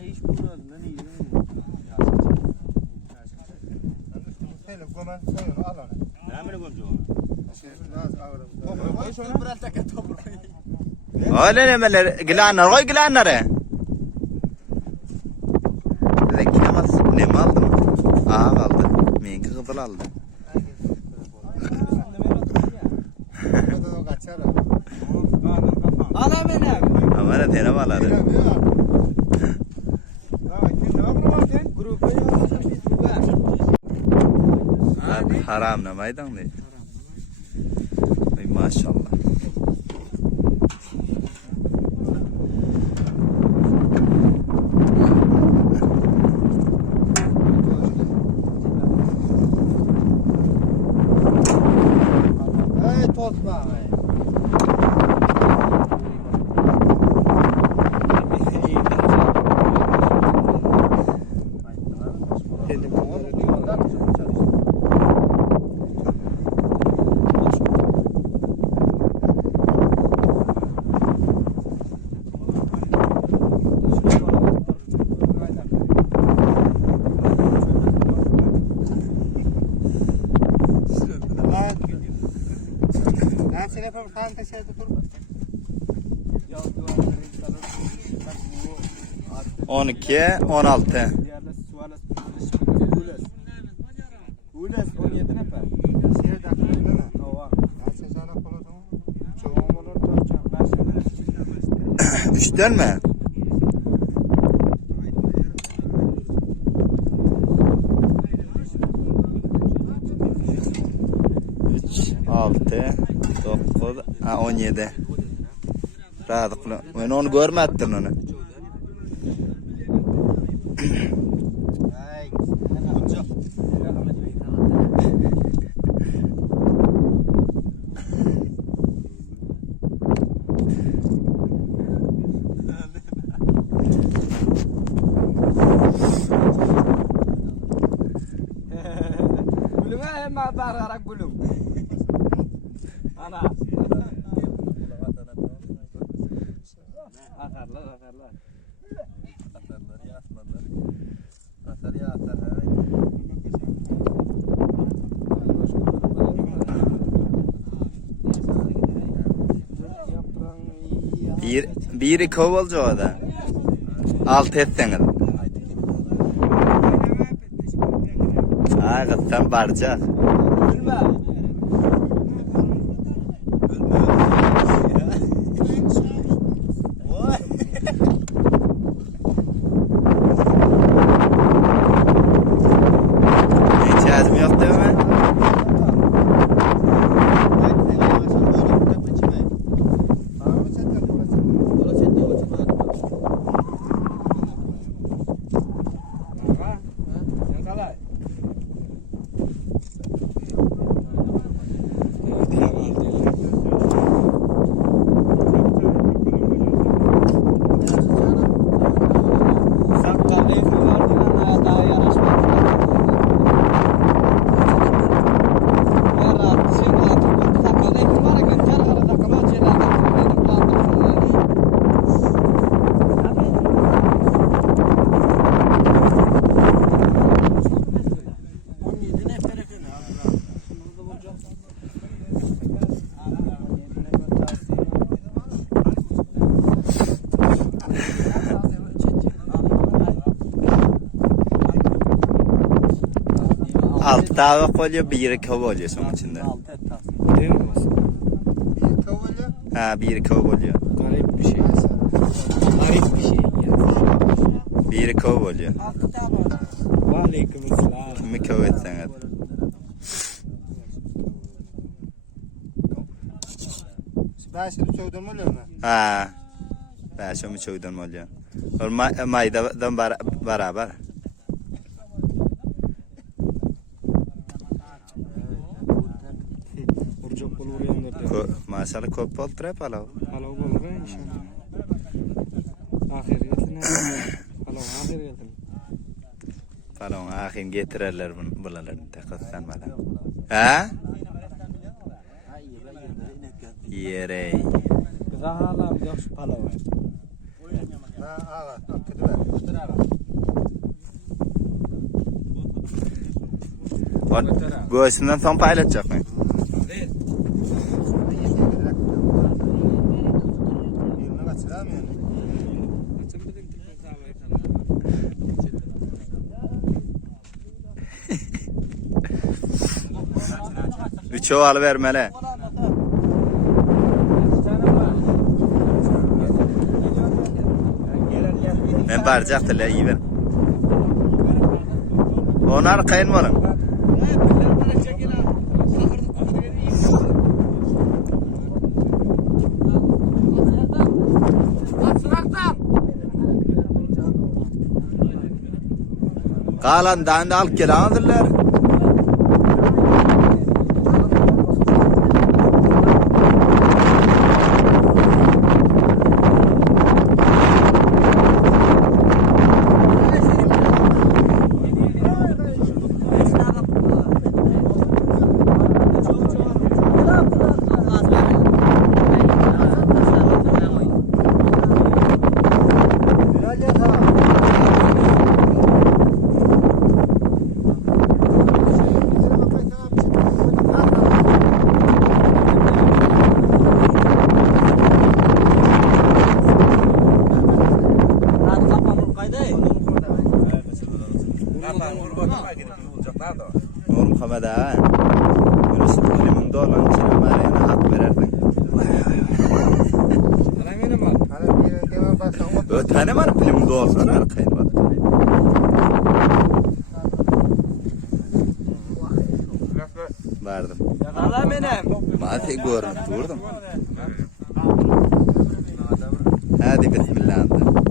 iş buradan iyi. Hele gömen koyun al onu. Ne mi gömcü? Öyle nemeler gilanlar koy gilanları. Reklamaz ne mi aldım? Ağa kaldı. Menki kızıl aldı. Al hemen. Ama ne tane valadı. Haram namaydan değil. Ay maşallah. Hey tozma. Sen yapalım sen teşekkür ederim. 12, 16. Ulas 17 ne per? Şeye dakika değil mi? Hava. Sen sana koydun. Çoğumunun taşan 3'ten mi? Altı, 9, 17. Rahatlıkla. Ben onu görmedim onu. Gülüm hemen bağırarak gülüm. Ana. Akarlar. Atarlar yatmadılar. Atar ya atar. Biri kovalcı o da. Alt etseniz. Ay kız sen barcak. Gülme. İhtiyacım yok değil mi? Altı tava koyuyor, biri kova oluyor son içinde. Değil mi? Bir kavulla. Ha, biri kova oluyor. Garip bir şey. Garip bir şey. Biri kova oluyor. Aleykümselam. Kimi kova etsen et. Ben şimdi söyledim öyle mi? Ha. Ben şu uçuydum oluyor. Maydadan beraber. Urcuk bulu uyanırdı. Maşallah köp oldu hep alav. Halav bulur inşallah. Ahiriyetine. Halav ahiriyetine. Falan ahim getirirler buralarını takısan bana. Ha? Yere. Zahalar yok halav. Ha ağa. Akıdı ver. Göğsünden son paylaşacak mı? Birine kaçırar mı yani? Üç ovalı vermeli. Ben baracaktı la iyi ben. Onar kayın mı oğlum? Kalan dağında alıp gel alırlar. Oğlum Muhammed ağa. Yunus limunda olan içine marayana hak vererdin. Hani bir kenar bassan o Ötene var limunda olsan arkayın bak. Vardım. Yakala benim. Mati görüntü durdum. Hadi bismillah.